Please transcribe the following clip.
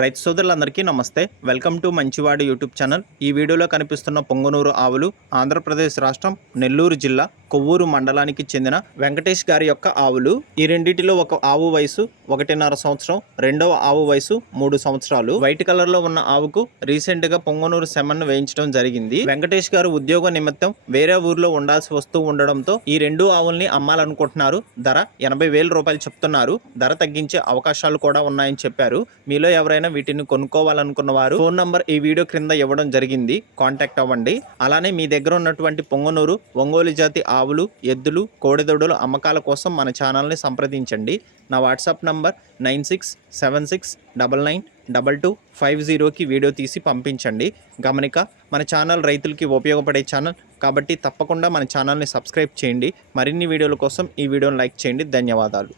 రైతు సోదరులందరికీ namaste. Welcome to మంచివాడి యూట్యూబ్ ఛానల్. ఈ వీడియోలో కనిపిస్తున్న పొంగనూరు ఆవులు ఆంధ్రప్రదేశ్ రాష్ట్రం నెల్లూరు జిల్లా కొవ్వూరు మండలానికి చెందిన వెంకటేష్ గారి యొక్క ఆవులు. ఈ రెండిటిలో ఒక ఆవు వయసు 1.5 సంవత్సరం, రెండవ ఆవు వయసు 3 సంవత్సరాలు. వైట్ కలర్ లో ఉన్న ఆవుకు రీసెంట్ గా పొంగనూరు సెమన్ వేయించడం జరిగింది. వెంకటేష్ గారు ఉద్యోగ నిమిత్తం వేరే ఊర్లో ఉండాల్సి వస్తూ ఉండడంతో ఈ రెండు ఆవుల్ని అమ్మాలనుకుంటున్నారు. ధర 80,000 రూపాయలు చెప్తున్నారు. ధర తగ్గించే అవకాశాలు కూడా ఉన్నాయని చెప్పారు. మీలో ఎవరైనా వీటిని కొనుక్కోవాలనుకున్న వారు ఫోన్ నంబర్ ఈ వీడియో క్రింద ఇవ్వడం జరిగింది, కాంటాక్ట్ అవ్వండి. అలానే మీ దగ్గర ఉన్నటువంటి పొంగనూరు ఒంగోలు జాతి ఆవులు, ఎద్దులు, కోడెదొడుల అమ్మకాల కోసం మన ఛానల్ని సంప్రదించండి. నా వాట్సాప్ నంబర్ 9676992250కి వీడియో తీసి పంపించండి. గమనిక, మన ఛానల్ రైతులకి ఉపయోగపడే ఛానల్ కాబట్టి తప్పకుండా మన ఛానల్ని సబ్స్క్రైబ్ చేయండి. మరిన్ని వీడియోల కోసం ఈ వీడియోని లైక్ చేయండి. ధన్యవాదాలు.